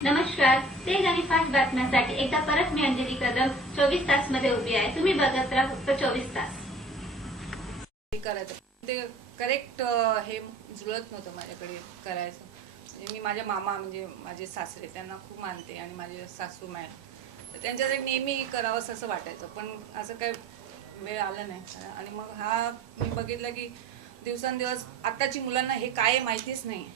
नमस्कार, तेज आणि फास्ट बातम्यांसाठी एकदा परत मी अंजली कदम 24 तास मध्ये उभी आहे. तुम्ही बघत राहा फक्त 24 तास. करायचं ते करेक्ट हे जुळत नव्हतं माझ्याकडे करायचं. म्हणजे मी माझ्या मामा म्हणजे माझे सासरे त्यांना खूप मानते आणि माझे सासू माय तर त्यांच्यासाठी नेहमी करावंसं असं वाटायचं, पण असं काही वेळ आला नाही. आणि मग हा मी बघितलं की दिवसांदिवस आत्ताची मुलांना हे काय माहितीच नाही.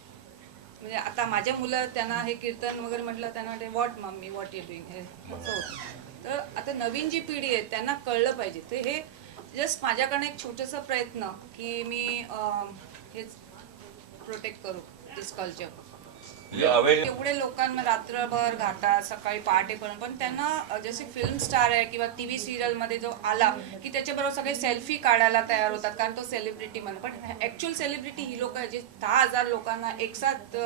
म्हणजे आता माझ्या मुलं त्यांना हे कीर्तन वगैरे म्हटलं त्यांना वाटते what mummy what you doing हे असं होतं. तर आता नवीन जी पिढी आहे त्यांना कळलं पाहिजे. तर हे जस्ट माझ्याकडनं एक छोटंसं प्रयत्न की मी हेच प्रोटेक्ट करू दिस कल्चर. एवढे लोकांना रात्रभर घाटात सकाळी पहाटेपर्यंत, पण त्यांना जसे फिल्म स्टार आहे किंवा टीव्ही सिरियल मध्ये जो आला की त्याच्याबरोबर सगळे सेल्फी काढायला तयार होतात कारण तो सेलिब्रिटी म्हणून. पण ऍक्च्युअल सेलिब्रिटी ही लोक आहे जे 10,000 लोकांना एकसाथ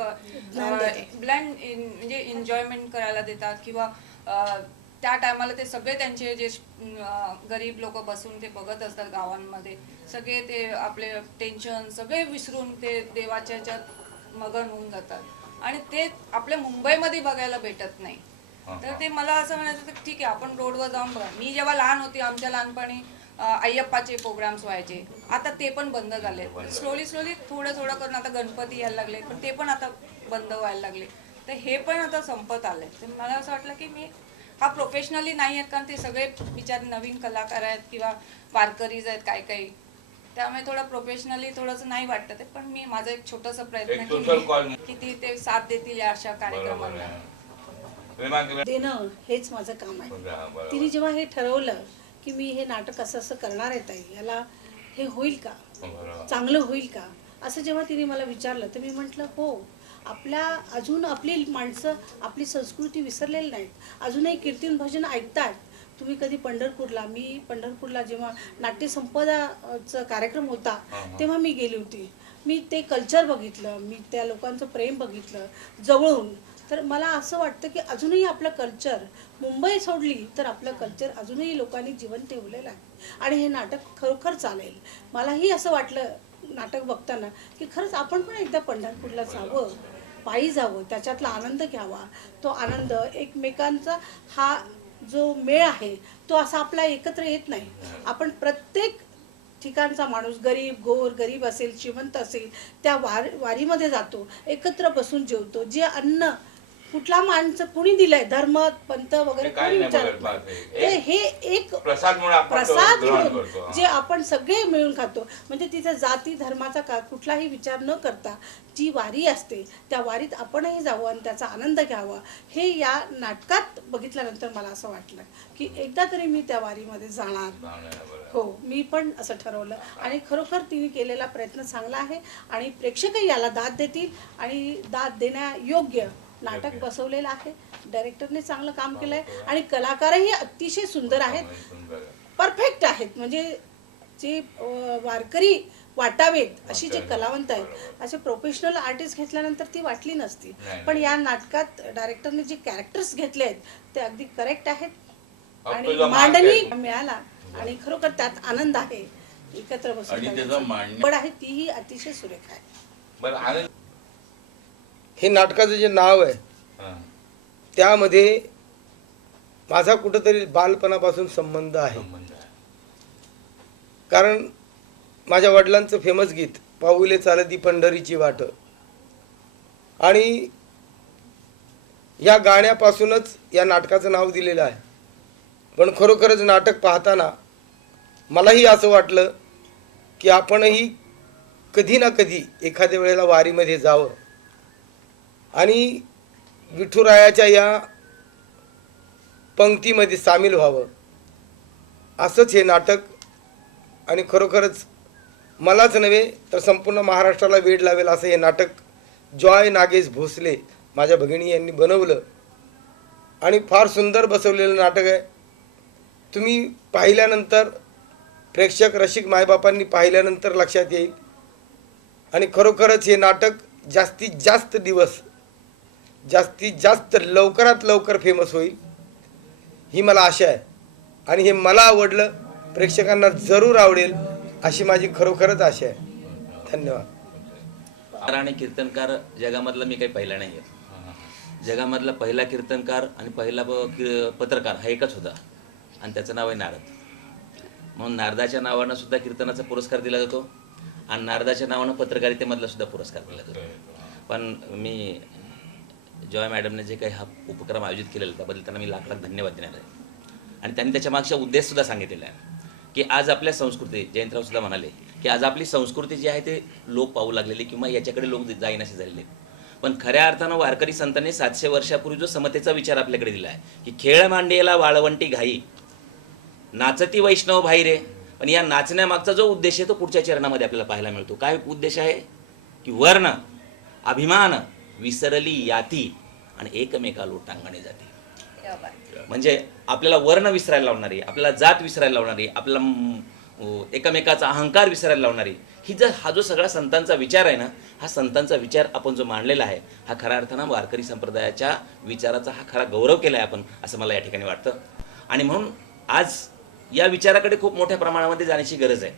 ब्लँड म्हणजे एन्जॉयमेंट करायला देतात किंवा त्या टायमाला ते सगळे त्यांचे जे गरीब लोक बसून ते बघत असतात गावांमध्ये, सगळे ते आपले टेन्शन सगळे विसरून ते देवाच्या ह्याच्यात मगन होऊन जातात. आणि ते आपल्या मुंबईमध्ये बघायला भेटत नाही. तर ते मला असं म्हणायचं की ठीक आहे आपण रोडवर जाऊन बघा. मी जेव्हा लहान होती आमच्या लहानपणी अय्यप्पाचे प्रोग्राम्स व्हायचे, आता ते पण बंद झाले. स्लोली थोडं करून आता गणपती यायला लागले, पण ते पण आता बंद व्हायला लागले. तर हे पण आता संपत आलंय. तर मला असं वाटलं की मी हा प्रोफेशनली नाही आहेत कारण ते सगळे बिचारे नवीन कलाकार आहेत किंवा वारकरीज आहेत काही, त्यामुळे थोडं प्रोफेशनली थोडंसं नाही वाटतं ते. पण मी माझा एक छोटासा प्रयत्न की ते साथ देतील या अशा कार्यक्रमांना देणं हेच माझं काम आहे. तिने जेव्हा हे ठरवलं की मी हे नाटक असं करणार आहे ताई, याला हे होईल का, चांगलं होईल का, असं जेव्हा तिने मला विचारलं तर मी म्हटलं हो. अजून आपली माणसं आपली संस्कृती विसरलेली नाहीत. अजूनही कीर्तन भजन ऐकतात. तुम्ही कधी मी पंढरपूरला जेव्हा नाट्यसंपदाचा कार्यक्रम होता तेव्हा मी गेली होती. मी ते कल्चर बघितलं, मी त्या लोकांचं प्रेम बघितलं जवळून. तर मला असं वाटतं की अजूनही आपलं कल्चर, मुंबई सोडली तर आपलं कल्चर अजूनही लोकांनी जिवंत ठेवलेलं आहे आणि हे नाटक खरोखर चालेल. मलाही असं वाटलं नाटक बघताना की खरंच आपण पण एकदा पंढरपूरला जावं, पायी जावं, त्याच्यातला आनंद घ्यावा. तो आनंद एकमेकांचा हा जो मेळ आहे तो असा आपला एकत्र येत नाही. आपण प्रत्येक ठिकाणचा माणूस गरीब असेल श्रीमंत असेल त्या वारीमध्ये जातो, एकत्र बसून जेवतो. जे अन्न कुठला माणसं कुणी दिलंय, धर्म पंथ वगैरे कोणी विचारत नाही. हे एक प्रसाद म्हणून जे आपण सगळे मिळून खातो. म्हणजे तिथे जाती धर्माचा कुठलाही विचार न करता जी वारी असते त्या वारीत आपणही जावं आणि त्याचा आनंद घ्यावा. हे या नाटकात बघितल्यानंतर मला असं वाटलं की एकदा तरी मी त्या वारीमध्ये जाणार. हो, मी पण असं ठरवलं आणि खरोखर तिने केलेला प्रयत्न चांगला आहे आणि प्रेक्षकही याला दाद देतील आणि दाद देण्यायोग्य नाटक बसवलेलं आहे. डायरेक्टरने चांगलं काम केलंय आणि कलाकारही अतिशय सुंदर आहेत, परफेक्ट आहेत. म्हणजे जे वारकरी वाटावेत अशी जे कलावंत आहेत, असे प्रोफेशनल आर्टिस्ट घेतल्यानंतर ती वाटली नसती. पण या नाटकात डायरेक्टरने जे कॅरेक्टर्स घेतले आहेत ते अगदी करेक्ट आहेत आणि मांडणी मिळाला आणि खरोखर त्यात आनंद आहे. एकत्र बसून आहे तीही अतिशय सुरेख आहे. हे नाटकाचं जे नाव आहे त्यामध्ये माझा कुठंतरी बालपणापासून संबंध आहे. कारण माझ्या वडिलांचं फेमस गीत पाऊले चालती पंढरीची वाट, आणि या गाण्यापासूनच या नाटकाचं नाव दिलेलं आहे. पण खरोखरच नाटक पाहताना मलाही असं वाटलं की आपणही कधी ना कधी एखाद्या वेळेला वारीमध्ये जावं आणि विठुरायाच्या या पंक्तीमध्ये सामील व्हावं. असंच हे नाटक, आणि खरोखरच मलाच नव्हे तर संपूर्ण महाराष्ट्राला वेड लावेल असं हे नाटक जॉय नागेश भोसले माझ्या भगिनी यांनी बनवलं आणि फार सुंदर बसवलेलं नाटक आहे. तुम्ही पाहिल्यानंतर, प्रेक्षक रसिक मायबापांनी पाहिल्यानंतर लक्षात येईल आणि खरोखरच हे नाटक जास्तीत जास्त दिवस, जास्तीत जास्त लवकरात लवकर फेमस होईल ही मला आशा आहे. आणि हे मला आवडलं, प्रेक्षकांना जरूर आवडेल अशी माझी खरोखरच आशा आहे. धन्यवाद. आणि कीर्तनकार जगामधला मी काही पाहिला नाही आहे. जगामधला पहिला कीर्तनकार आणि पहिला पत्रकार हा एकच होता आणि त्याचं नाव आहे नारद. म्हणून नारदाच्या नावानं सुद्धा कीर्तनाचा पुरस्कार दिला जातो आणि नारदाच्या नावानं पत्रकारितेमधला सुद्धा पुरस्कार दिला जातो. पण मी जॉय मॅडमने जे काही हा उपक्रम आयोजित केलेला त्याबद्दल त्यांना मी लाख लाख धन्यवाद देणार आहे. आणि त्यांनी त्याच्या मागचा उद्देशसुद्धा सांगितलेला आहे की आज आपल्या संस्कृती, जयंतराव सुद्धा म्हणाले की आज आपली संस्कृती जी आहे ते लोक पाहू लागलेली किंवा याच्याकडे लोक जाईनासे झालेले. पण खऱ्या अर्थानं वारकरी संतांनी 700 वर्षापूर्वी जो समतेचा विचार आपल्याकडे दिला आहे की खेळ मांडेला वाळवंटी घाई नाचती वैष्णव भाई रे. पण या नाचण्यामागचा जो उद्देश आहे तो पुढच्या चरणामध्ये आपल्याला पाहायला मिळतो. काय उद्देश आहे की वर्ण अभिमान विसरली याती आणि एकमेका लोटांगणे जाती. म्हणजे आपल्याला वर्ण विसरायला लावणारी, आपल्याला जात विसरायला लावणारी, आपल्याला एकमेकाचा अहंकार विसरायला लावणारी ही हा जो सगळा संतांचा विचार आहे ना, हा संतांचा विचार आपण जो मांडलेला आहे हा खऱ्या अर्थानं वारकरी संप्रदायाच्या विचाराचा हा खरा गौरव केला आहे आपण, असं मला या ठिकाणी वाटतं. आणि म्हणून आज या विचाराकडे खूप मोठ्या प्रमाणामध्ये जाण्याची गरज आहे.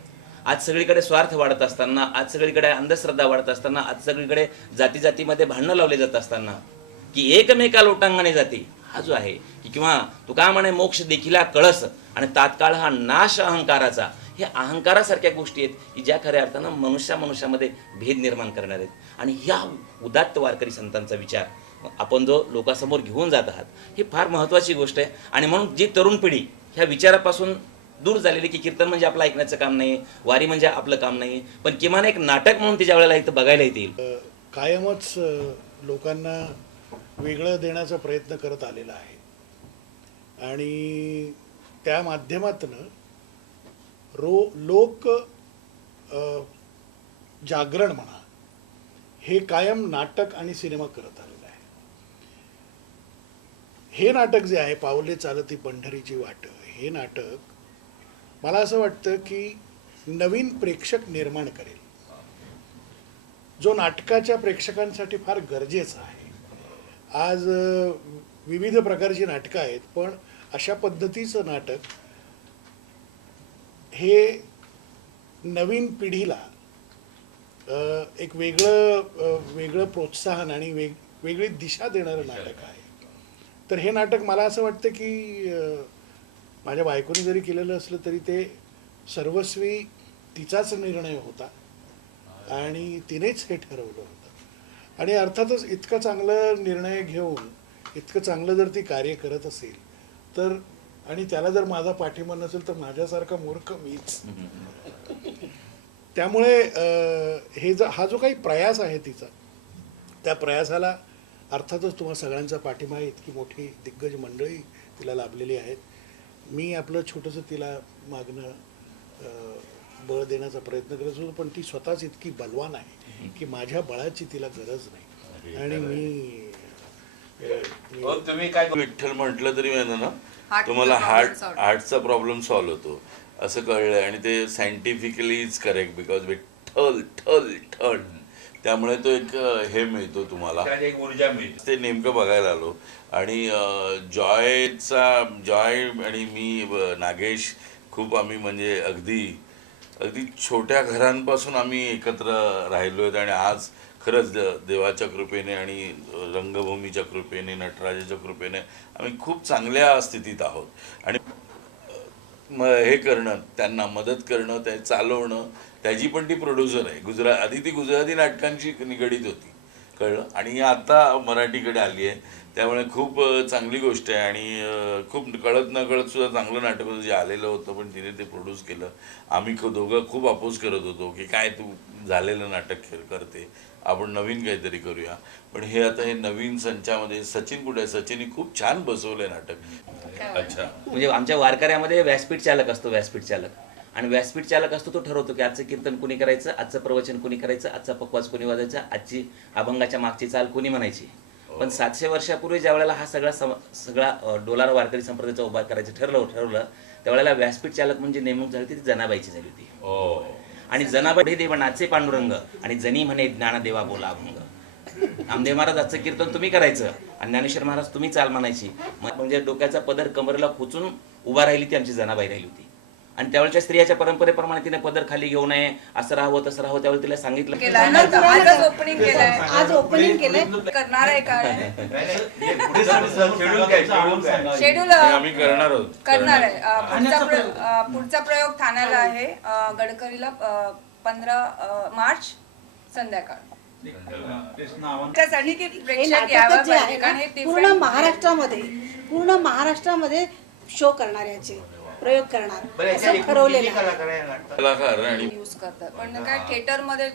आज सगळीकडे स्वार्थ वाढत असताना, आज सगळीकडे अंधश्रद्धा वाढत असताना, आज सगळीकडे जातीजातीमध्ये भांडणं लावले जात असताना की एकमेका लोटांगणे जाती हा जो आहे की किंवा तू काय म्हणे मोक्ष देखीला कळस आणि तात्काळ हा नाश अहंकाराचा, हे अहंकारासारख्या गोष्टी आहेत की ज्या खऱ्या अर्थानं मनुष्यामध्ये भेद निर्माण करणार आहेत. आणि ह्या उदात्त वारकरी संतांचा विचार आपण जो लोकांसमोर घेऊन जात आहात ही फार महत्त्वाची गोष्ट आहे. आणि म्हणून जी तरुण पिढी ह्या विचारापासून दूर झालेली की कीर्तन म्हणजे आपलं ऐकण्याचं काम नाही, वारी म्हणजे आपलं काम नाही, पण किमान एक नाटक म्हणून त्याच्या वेळेला इथं बघायला येतील. कायमच लोकांना वेगळं देण्याचा प्रयत्न करत आलेला आहे आणि त्या माध्यमातून लोक जागरण म्हणा हे कायम नाटक आणि सिनेमा करत आलेलं आहे. हे नाटक जे आहे पावले चालती पंढरीची वाट, हे नाटक मला असं वाटतं की नवीन प्रेक्षक निर्माण करेल, जो नाटकाच्या प्रेक्षकांसाठी फार गरजेचं आहे. आज विविध प्रकारची नाटकं आहेत, पण अशा पद्धतीचं नाटक हे नवीन पिढीला एक वेगळं प्रोत्साहन आणि वेगळी दिशा देणारं नाटक आहे. तर हे नाटक मला असं वाटतं की माझ्या बायकोने जरी केलेलं असलं तरी ते सर्वस्वी तिचाच निर्णय होता आणि तिनेच हे ठरवलं होतं. आणि अर्थातच इतका चांगला निर्णय घेऊन इतकं चांगलं जर ती कार्य करत असेल तर, आणि त्याला जर माझा पाठिंबा नसेल तर माझ्यासारखा मूर्ख मीच. त्यामुळे हा जो काही प्रयास आहे तिचा, त्या प्रयासाला अर्थातच तुम्हा सगळ्यांचा पाठिंबा आहे. इतकी मोठी दिग्गज मंडळी तिला लाभलेली आहेत. मी आपलं छोटंसं तिला मागणं बळ देण्याचा प्रयत्न करत होतो, पण ती स्वतःच इतकी बलवान आहे की माझ्या बळाची तिला गरज नाही. आणि मी तुम्ही काय विठ्ठल म्हटलं तरी ना तुम्हाला हार्टचा प्रॉब्लेम सॉल्व्ह होतो असं कळलंय आणि ते scientifically is correct because Vitthal ठल ठण, त्यामुळे तो एक हे मिळतो तुम्हाला, एक ऊर्जा मिळते. ते नेमकं बघायला आलो. आणि जॉय आणि मी नागेश खूप आम्ही म्हणजे अगदी छोट्या घरांपासून आम्ही एकत्र राहिलो आहेत आणि आज खरंच देवाच्या कृपेने आणि रंगभूमीच्या कृपेने, नटराजाच्या कृपेने आम्ही खूप चांगल्या स्थितीत आहोत. आणि हे करणं, त्यांना मदत करणं, ते चालवणं, त्याची पण ती प्रोड्युसर आहे. आधी ती गुजराती नाटकांशी निगडीत होती, कळलं, आणि आता मराठीकडे आली आहे. त्यामुळे खूप चांगली गोष्ट आहे. आणि खूप कळत न कळत सुद्धा चांगलं नाटक होतं जे आलेलं होतं, पण तिने ते प्रोड्यूस केलं. आम्ही दोघं खूप अपोज करत होतो की काय तू झालेलं नाटक करते, आपण नवीन काहीतरी करूया. पण हे आता हे नवीन संचामध्ये सचिन कुठे आहे? सचिनने खूप छान बसवलंय नाटक. अच्छा, म्हणजे आमच्या वारकऱ्यामध्ये व्यासपीठ चालक असतो, व्यासपीठ चालक. आणि व्यासपीठ चालक असतो तो ठरवतो की आजचं कीर्तन कुणी करायचं, आजचं प्रवचन कुणी करायचं, आजचा पकवाज कुणी वाजायचा, आजची अभंगाच्या मागची चाल कुणी म्हणायची. पण 700 वर्षापूर्वी ज्या वेळेला हा सगळा डोलारा वारकरी संप्रदायाचा उभा करायचं ठरवलं त्यावेळेला व्यासपीठ चालक म्हणजे नेमणूक झाली ती जनाबाईची झाली होती. आणि जनाबाई देव नाचे पांडुरंग आणि जनी म्हणे ज्ञानदेवा बोला अभंग. नामदेव महाराज आजचं कीर्तन तुम्ही करायचं आणि ज्ञानेश्वर महाराज तुम्ही चाल म्हणायची. म्हणजे डोक्याचा पदर कमरेला खोचून उभा राहिली ती आमची जनाबाई राहिली होती. आणि त्यावेळेच्या स्त्रियाच्या परंपरेप्रमाणे तिने पदर खाली घेऊ नये, असं राहावं तसं राहावं, त्यावेळी तिला सांगितलं. केलाय ना, आजच ओपनिंग केलंय, आज ओपनिंग केलंय. करणार आहे काय शेड्यूल आम्ही करणार आहोत. करणार आहे. पुढचा प्रयोग ठाण्याला आहे, गडकरीला 15 मार्च संध्याकाळ. त्यासाठी की हे प्रेक्षक नाटकच यावं जे आहे पाहिजे, ना कारण हे पूर्ण different- महाराष्ट्रामध्ये शो करणार याचे प्रयोग करणार असं ठरवलेलं आहे. कलाकार आणि यूज करतात, पण काय थिएटर मध्ये